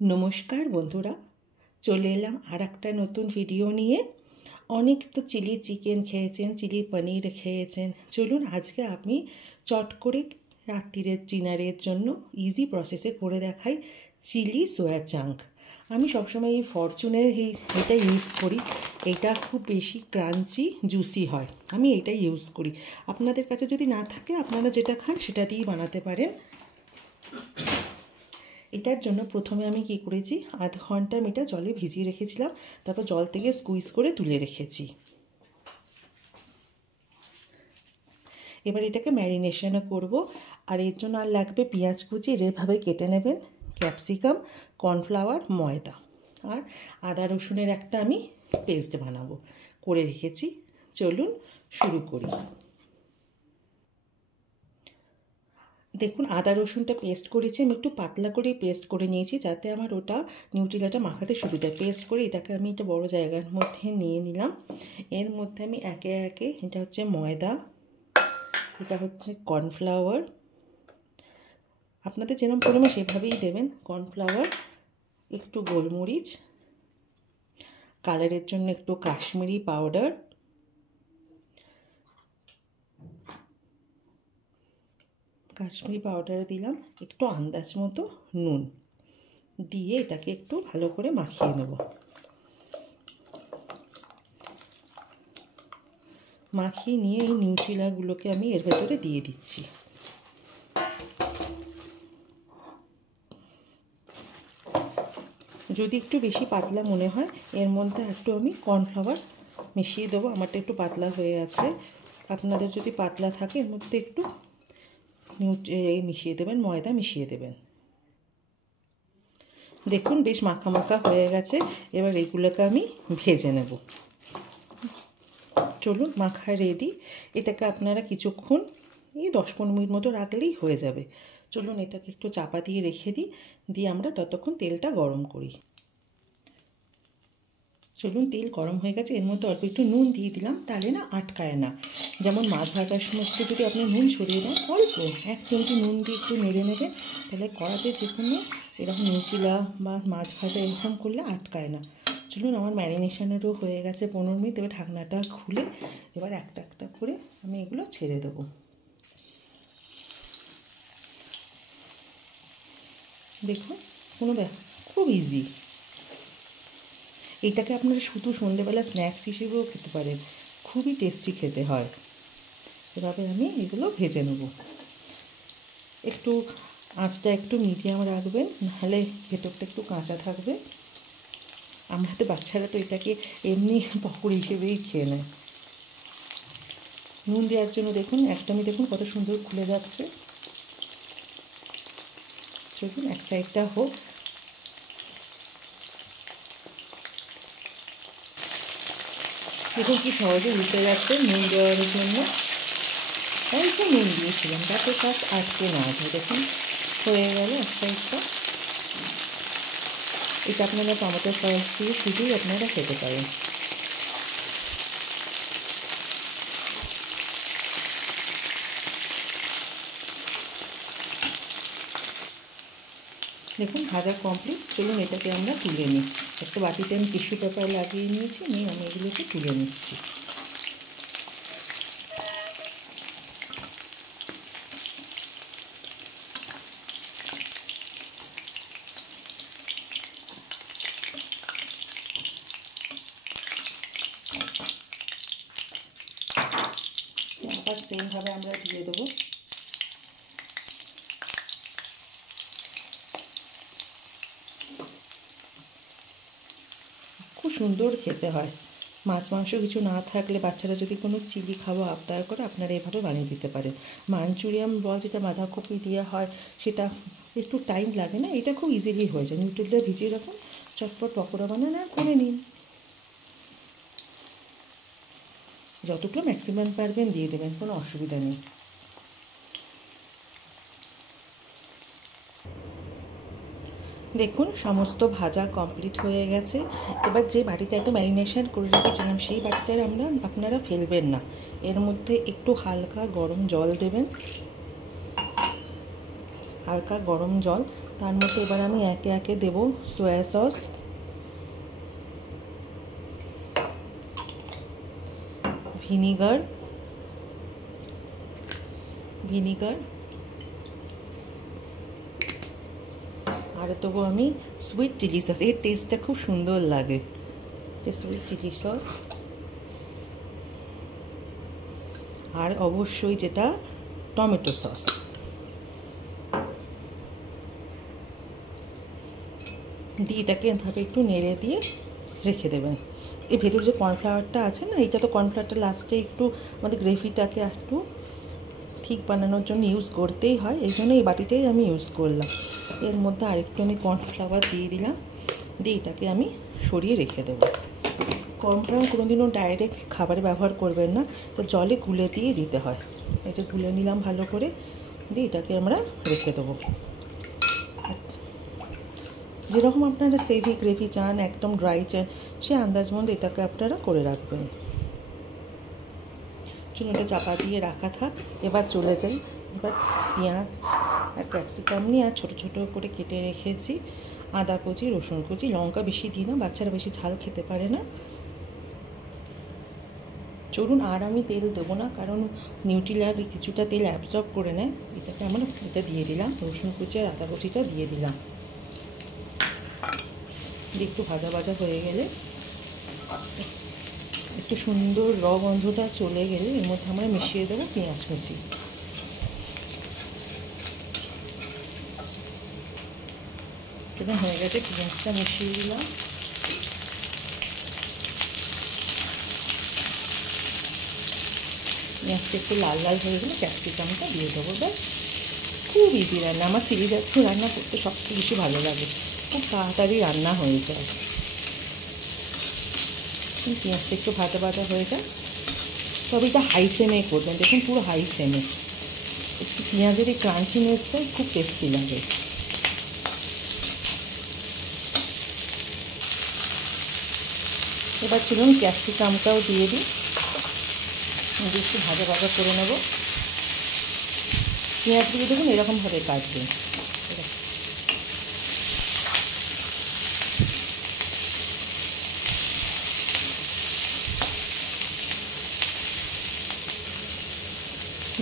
नमस्कार बंधुरा चले एलाम आर एकटा नतून भिडियो निये। अनेक तो चिली चिकेन खेयेछेन, चिली पनीर खेयेछेन। चलुन आज के आमी चट करे रात्रिर डिनारेर जोन्नो इजी प्रसेसे करे देखाई चिली सोया चांक। आमी सब समय এই ফরচুনের এটা ইউজ করি। এটা খুব বেশি ক্রাঞ্চি জুসি হয়, আমি এটাই ইউজ করি। আপনাদের কাছে যদি না থাকে আপনারা যেটা খান সেটা দিয়েই বানাতে পারেন। এটার জন্য প্রথমে আমি কি করেছি, আধ ঘন্টা আমি এটা জলে ভিজিয়ে রেখেছিলাম, তারপর জল থেকে স্কুইজ করে তুলে রেখেছি। এবার এটাকে ম্যারিনেশনও করব। আর এর জন্য আর লাগবে পেঁয়াজ কুচি, যেভাবে কেটে নেবেন, ক্যাপসিকাম, কর্নফ্লাওয়ার, ময়দা আর আদা রসুনের একটা আমি পেস্ট বানাবো করে রেখেছি। চলুন শুরু করি। দেখুন আদা রসুনটা পেস্ট করেছি, আমি একটু পাতলা করেই পেস্ট করে নিয়েছি যাতে আমার ওটা নিউট্রেলাটা মাখাতে সুবিধা। পেস্ট করে এটাকে আমি একটা বড় জায়গার মধ্যে নিয়ে নিলাম। এর মধ্যে আমি একে একে, এটা হচ্ছে ময়দা, এটা হচ্ছে কর্নফ্লাওয়ার, আপনাদের যেরকম পরিমাণ সেভাবেই দেবেন। কর্নফ্লাওয়ার, একটু গোলমরিচ, কালারের জন্য একটু কাশ্মীরি পাউডার, কাশ্মীরি পাউডার দিলাম, একটু আন্দাজ মতো নুন দিয়ে এটাকে একটু ভালো করে মাখিয়ে নেব। মাখিয়ে নিয়ে এই নিউট্রেলাগুলোকে আমি এর ভেতরে দিয়ে দিচ্ছি। যদি একটু বেশি পাতলা মনে হয় এর মধ্যে একটু আমি কর্নফ্লাওয়ার মিশিয়ে দেবো। আমারটা একটু পাতলা হয়ে আছে, আপনাদের যদি পাতলা থাকে এর মধ্যে একটু মিশিয়ে দেবেন, ময়দা মিশিয়ে দেবেন। দেখুন বেশ মাখা মাখা হয়ে গেছে। এবার এগুলোকে আমি ভেজে নেব। চলুন মাখা রেডি। এটাকে আপনারা কিছুক্ষণ এই 10-15 মিনিট মতো রাখলেই হয়ে যাবে। চলুন এটাকে একটু চাপা দিয়ে রেখে দিই, দিয়ে আমরা ততক্ষণ তেলটা গরম করি। চলুন তেল গরম হয়ে গেছে, এর মধ্যে অল্প একটু নুন দিয়ে দিলাম, তাহলে না আটকায় না। যেমন মাছ ভাজার সময় একটু যদি আপনি নুন ছড়িয়ে দেন, অল্প 1 চিমটি নুন দিয়ে একটু নেড়ে নেবেন, তাহলে কড়াতে যে কোনো এরকম নিউট্রেলা বা মাছ ভাজা এরকম করলে আটকায় না। চলুন আমার ম্যারিনেশনেরও হয়ে গেছে 15 মিনিট। এবার ঢাকনাটা খুলে এবার একটা একটা করে আমি এগুলো ছেড়ে দেবো। দেখুন খুব ইজি। এইটাকে আপনারা শুধু সন্ধ্যেবেলা স্ন্যাক্স হিসেবেও খেতে পারেন, খুবই টেস্টি খেতে হয়। এভাবে আমি এগুলো ভেজে নেব। একটু আঁচটা একটু মিডিয়াম রাখবেন, নাহলে ভেতরটা একটু কাঁচা থাকবে। আমাদের বাচ্চারা তো এটাকে এমনি পকোড়ি হিসেবেই খেয়ে নেয়। নুন দেওয়ার জন্য দেখুন একদমই দেখুন কত সুন্দর খুলে যাচ্ছে। চলুন এক সাইডটা হোক। দেখুন কি সহজে উঠে যাচ্ছে নুন দেওয়ার জন্য। অল্প নুন দিয়েছিলাম যাতে কাজ আটকে না যায়। দেখুন হয়ে গেল এক সাইডটা। এটা আপনারা টমেটো সস দিয়ে শুধুই আপনারা খেতে পারেন। দেখুন ভাজা কমপ্লিট। চলুন এটাকে আমরা তুলে নিই। একটা বাটিতে আমি টিস্যু পেপার লাগিয়ে নিয়েছি, নিয়ে আমি এগুলোকে তুলে নিচ্ছি। আবার সেমভাবে আমরা দিয়ে দেবো। খুব সুন্দর খেতে হয়। মাছ মাংস কিছু না থাকলে বাচ্চারা যদি কোনো চিলি খাওয়া আবদার করে আপনারা এভাবে বানিয়ে দিতে পারেন। মাঞ্চুরিয়ান বল যেটা বাঁধাকপি দেওয়া হয় সেটা একটু টাইম লাগে না, এটা খুব ইজিলি হয়ে যায়। নিউট্রেলা ভিজিয়ে রাখুন, চটপট পকোড়া বানান আর করে নিন। যতটুকু ম্যাক্সিমাম পারবেন দিয়ে দেবেন, কোনো অসুবিধা নেই। দেখুন সমস্ত ভাজা কমপ্লিট হয়ে গেছে। এবার যে বাটিটাতে ম্যারিনেশন করে রেখেছিলাম সেই বাটিটা আপনারা ফেলবেন না। এর মধ্যে একটু হালকা গরম জল দেবেন, হালকা গরম জল, তার মধ্যে এবার আমি একে একে দেব সয়া সস, ভিনিগার আর দেবো আমি সুইট চিলি সস। এর টেস্টটা খুব সুন্দর লাগে, সুইট চিলি সস। আর অবশ্যই যেটা টমেটো সস। দিয়ে এটাকে এভাবে একটু নেড়ে দিয়ে রেখে দেবেন। এর ভেতরে যে কর্নফ্লাওয়ারটা আছে না, এইটা তো কর্নফ্লাওয়ারটা লাস্টে একটু আমাদের গ্রেভিটাকে একটু ঠিক বানানোর জন্য ইউজ করতেই হয়, এই জন্য এই বাটিটাই আমি ইউজ করলাম। এর মধ্যে আরেকটু আমি কর্নফ্লাওয়ার দিয়ে দিলাম, দিয়ে এটাকে আমি সরিয়ে রেখে দেবো। কর্নফ্লাওয়ার কোনোদিনও ডাইরেক্ট খাবারে ব্যবহার করবেন না, তো জলে গুলে দিয়ে দিতে হয়। এই যে গুলে নিলাম ভালো করে, দিয়ে এটাকে আমরা রেখে দেবো। যেরকম আপনারা সেভি গ্রেভি চান, একদম ড্রাই চান, সে আন্দাজ মতো এটাকে আপনারা করে রাখবেন। চলুন এটা চাপা দিয়ে রাখা থাক। এবার চলে যাই। এবার পেঁয়াজ আর ক্যাপসিকাম নিয়ে আর ছোটো ছোটো করে কেটে রেখেছি, আদা কুচি, রসুন কুচি, লঙ্কা বেশি দিই না, বাচ্চারা বেশি ঝাল খেতে পারে না। চলুন আর আমি তেল দেবো না, কারণ নিউট্রিলার কিছুটা তেল অ্যাবজর্ব করে নেয়। এটাকে আমরা এটা দিয়ে দিলাম, রসুন কুচি আর আদা কুচিটা দিয়ে দিলাম। একটু ভাজা ভাজা হয়ে গেলে, একটু সুন্দর গন্ধটা চলে গেলে এর মধ্যে আমরা মিশিয়ে দেবো পেঁয়াজ কুচি। এটা হয়ে গেছে, পেঁয়াজটা মিশিয়ে দিলাম। পেঁয়াজটা একটু লাল লাল হয়ে গেলে ক্যাপসিকামটা দিয়ে দেবো। ব্যাস, খুব ইজি রান্না। আমার চিলি জাতীয় রান্না করতে সবচেয়ে বেশি ভালো লাগে, খুব তাড়াতাড়ি রান্না হয়ে যায়। পেঁয়াজটা একটু ভাজা ভাজা হয়ে যায়, তবে এটা হাই ফ্লেমে করবেন। দেখুন পুরো হাই ফ্লেমে, একটু পেঁয়াজের এই ক্রাঞ্চিনেসটাই খুব টেস্টি লাগে। এবার চলুন ক্যাপসিকামটাও দিয়ে দিই, একটু ভাজা ভাজা করে নেব। পেঁয়াজগুলো দেখুন এরকমভাবে কাটবেন।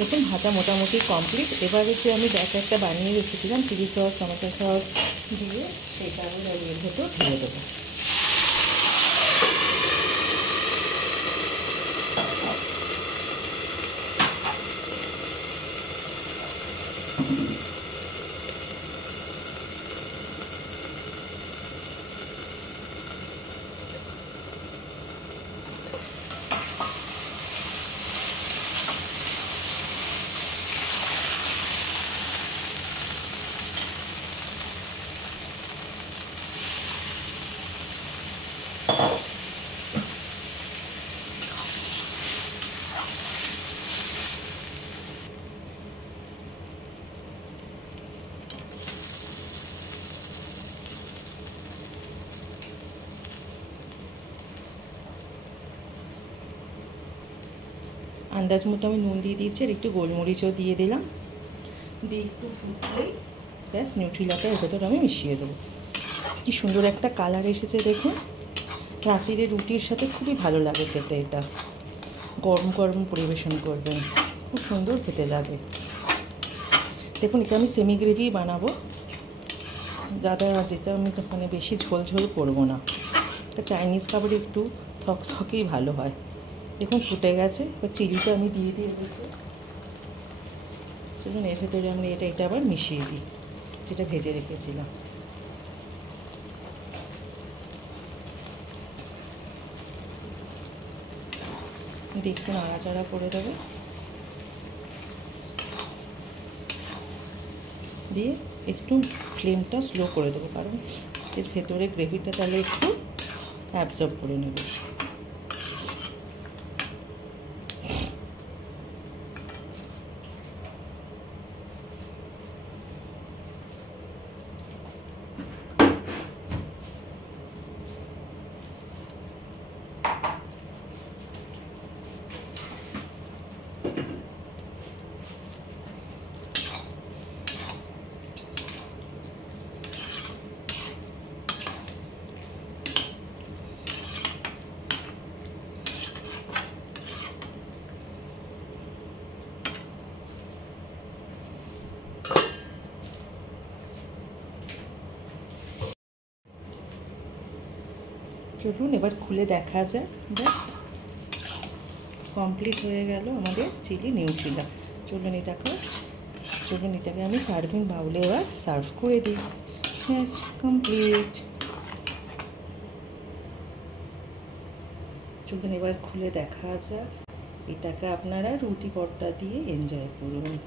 দেখুন ভাজা মোটামুটি কমপ্লিট। এবারে যে আমি ব্যাটারটা বানিয়ে রেখেছিলাম চিলি সস, টমেটো সস দিয়ে, সেটা আমি এর ভেতর ঢেলে দেবো। আন্দাজ মতো আমি নুন দিয়ে দিয়েছি, আর একটু গোলমরিচও দিয়ে দিলাম। দিয়ে একটু ফুটলেই ব্যাস নিউট্রিলাটা এর ভেতর আমি মিশিয়ে দেবো। কি সুন্দর একটা কালার এসেছে দেখুন। রাত্রিরে রুটির সাথে খুবই ভালো লাগে খেতে, এটা গরম গরম পরিবেশন করবেন, খুব সুন্দর খেতে লাগে। দেখুন এটা আমি সেমি গ্রেভি বানাবো, যেটা আমি মানে বেশি ঝোল ঝোল করবো না। এটা চাইনিজ খাবার একটু থকথকেই ভালো হয়। দেখুন ফুটে গেছে। এবার চিলিটা আমি দিয়ে দিই চলুন এর ভেতরে আমরা এটা আবার মিশিয়ে দিই, যেটা ভেজে রেখেছিলাম। একটু নাড়াচাড়া করে দেবো, দিয়ে একটু ফ্লেমটা স্লো করে দেবো, কারণ এর ভেতরে গ্রেভিটা তাহলে একটু অ্যাবজর্ব করে নেবে। চলুন এবার খুলে দেখা যায়। ব্যাস কমপ্লিট হয়ে গেল আমাদের চিলি নিউট্রেলা। চলুন এটাকে আমি সার্ভিং বাউলে এবার সার্ভ করে দিই। ব্যাস কমপ্লিট। চলুন এবার খুলে দেখা যাক। এটাকে আপনারা রুটি পরোটা দিয়ে এনজয় করুন।